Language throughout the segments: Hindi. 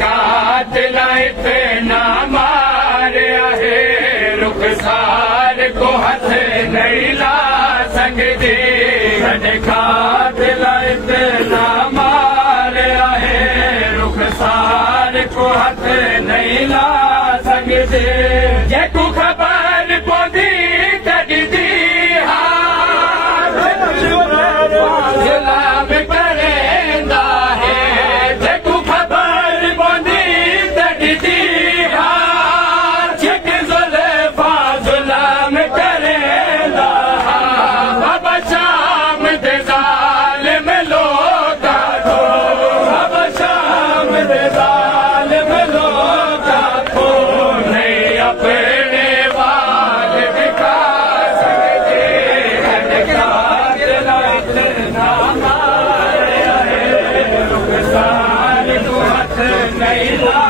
कातिला इतना मारिया है रुखसार को हथ नहीं ला सकते कातिला इतना मारिया है रुखसार को हथ नहीं ला सकते जेको खबर पौधी कॾी जुलाम करेंदा है जेको खबर पौधी कॾी जेके ज़ुल्फ़ा जुलाम करेंदा बाबा शाम दे ज़ालिम लोगा थो बाबा शाम दे ज़ालिम लोगा थो नहीं अपने वाल दिखा सकते रुखसार को हथ नहीं ला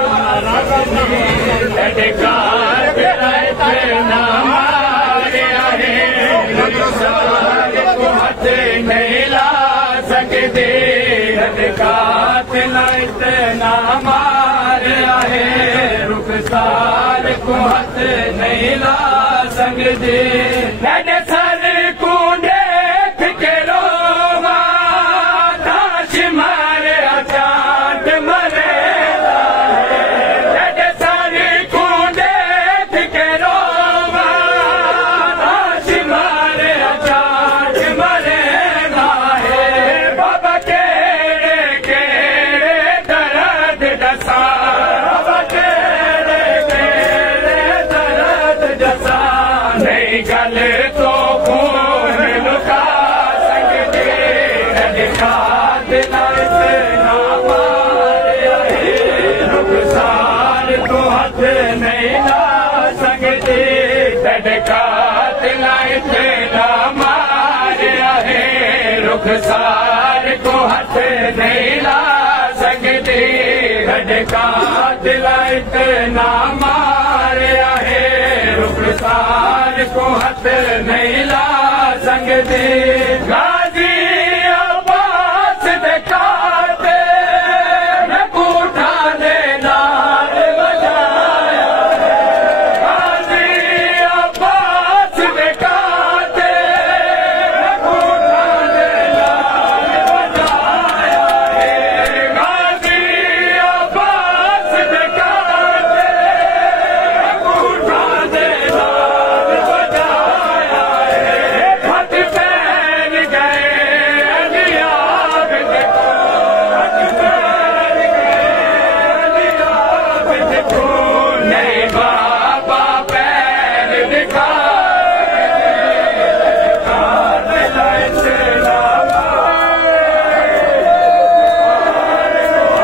इतना मारिया है रुखसार को हथ नहीं ला सकते कातिला इतना मारिया है रुखसार को हथ नहीं ला सकते मैंने सर को देख के रोवा ताश मारे अचाट मरेला है मैंने सर को देख के रोवा ताश मारे अचाट मरेला है बाबा केड़े दर्द दसा बाबा केड़े दर्द दसा नहीं गल तो खून लुका सकते कातिला इतना मारिया है रुखसार को हथ नहीं ला सकते कातिला इतना मारिया है रुखसार को हथ नहीं ला सकते कातिला इतना मारिया है रुखसार को हथ नहीं ला सकते गाजी अब्बास दिखाते बूठा ने नाल बजाया है गाजी अब्बास दिखाते बूठा ने नाल बजाया है गाजी अब्बास दिखाते बूठा ने नाल बजाया है हथ पैर गए अलियाब देखो हथ पैर गए अलियाब देखो नहीं बाबा पैर दिखा कातिला इतना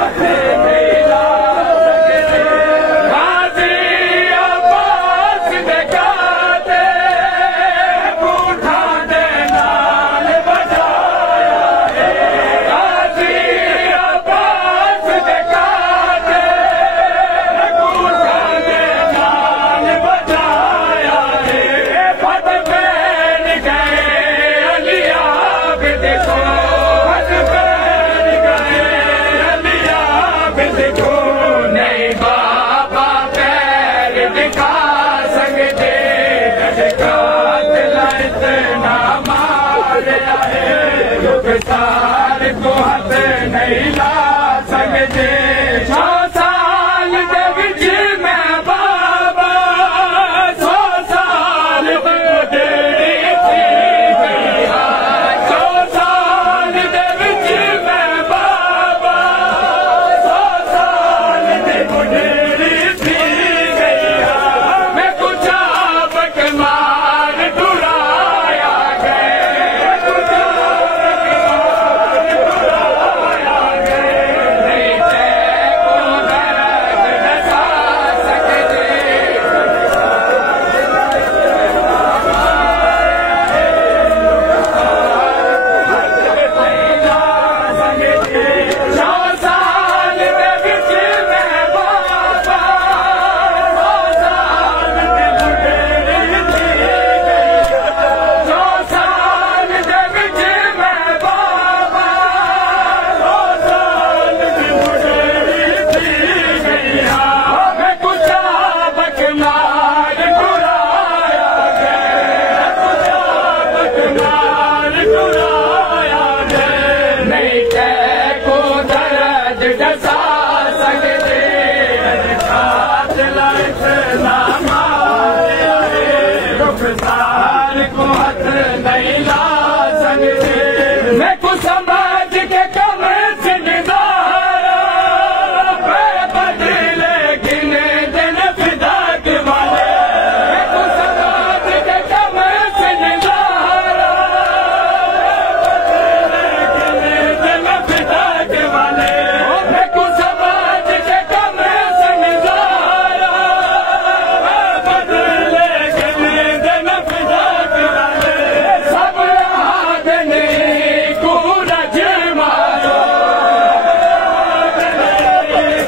नहीं ला सकते गाजी अब्बास दिखाते बूठा दे नाल बजाया है गाजी अब्बास दिखाते बूठा दे नाल बजाया है हथ पैर गए अलियाब देखो हथ पैर गए अलियाब देखो नहीं बाबा पैर दिखा सकते कातिला इतना मारिया है रुखसार को हथ नहीं ला सकते 100 साल दे विच मैं बाबा 100 साल बुढ़ड़ी थी गया 100 साल दे विच मैं बाबा 100 साल दे बुढ़ड़ी थी गया मैं कुछ बक मार डुराया गए कुछ बक मार डुराया गए नहीं जसा संग दे कात लाइट ना मारिया है रुखसार को हथ नहीं ला संग दे मैं को समाज के कम से निदारा बदले गिने दिन फिदा के वाले मैं को समाज के कम से निदारा बदले गिने दिन फिदा के वाले मैं को समाज के कम से निदारा बदले गिने दिन फिदा के वाले सब आदमी सूरज मारो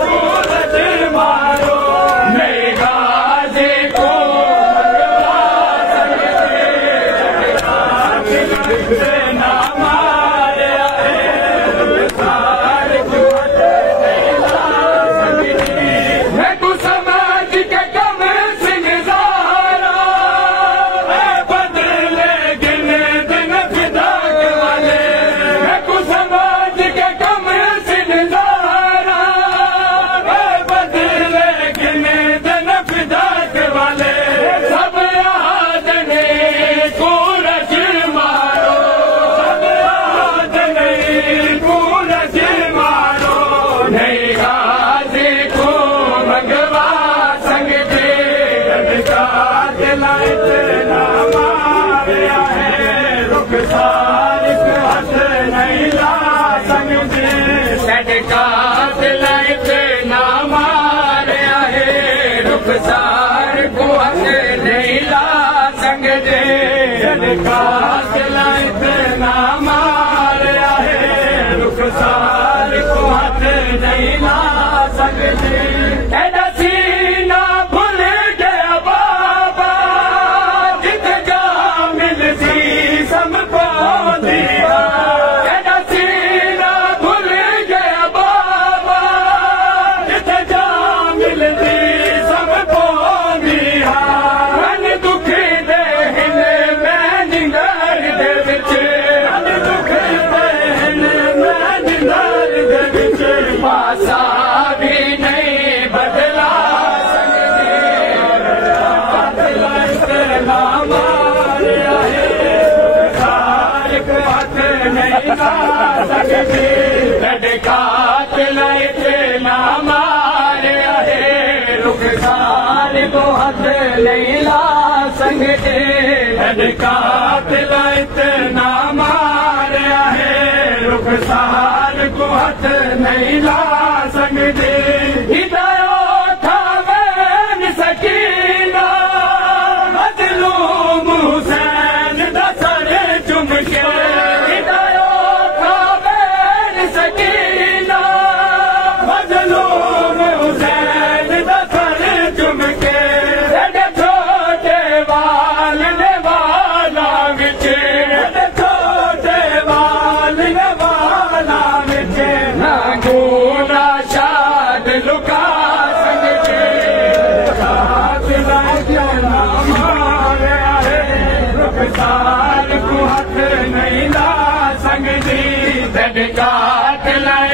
सूरज मारो नहीं गाजी को ना मारे मैं तू समाज के कम सिंह बदले गिने दिन फिदा के वाले मैं तू समाज के कम सिंह बदले गिने दिन फिदा के वाले सब आदमी सूरज मारो सब आदमी सूरज मारो नहीं गाजी को भगवा संग दे कात लाइट ना मारिया है रुखसार को हथ नहीं ला संग दे कात लाइट ना मारिया है रुखसार को हथ नहीं ला संग दे कात लाइट ना मारिया है रुखसार को हथ नहीं ला संग दे एडा सीना भूल गया बाबा जित जा मिलती सम दिया एडा सीना भूल गया बाबा जित जा मिलती सम दिया मन दुखी दे हिले मैं निगार दे विच मन दुखी दे हिले मैं निगार दे विच पासा भी नहीं बदला सकते ना मारिया है रुखसार को हथ नहीं ला सकते कात लाइट ना मारिया है रुखसार को हथ नहीं ला सकते कात लाइट ना मारिया है रुखसार को हथ नहीं ला सकते हिदायो था वैन सकीना मजलूम हुसैन दा सर चुम के हिदायो था वैन सकीना मजलूम हुसैन दा सर चुम के छोटे वाल ने वाला विच छोटे वाल ने वाला विच ना गुना शाद लुका संग के कात लाइट ना मारिया है रुखसार को हथ नहीं ला संग दी कात लाइट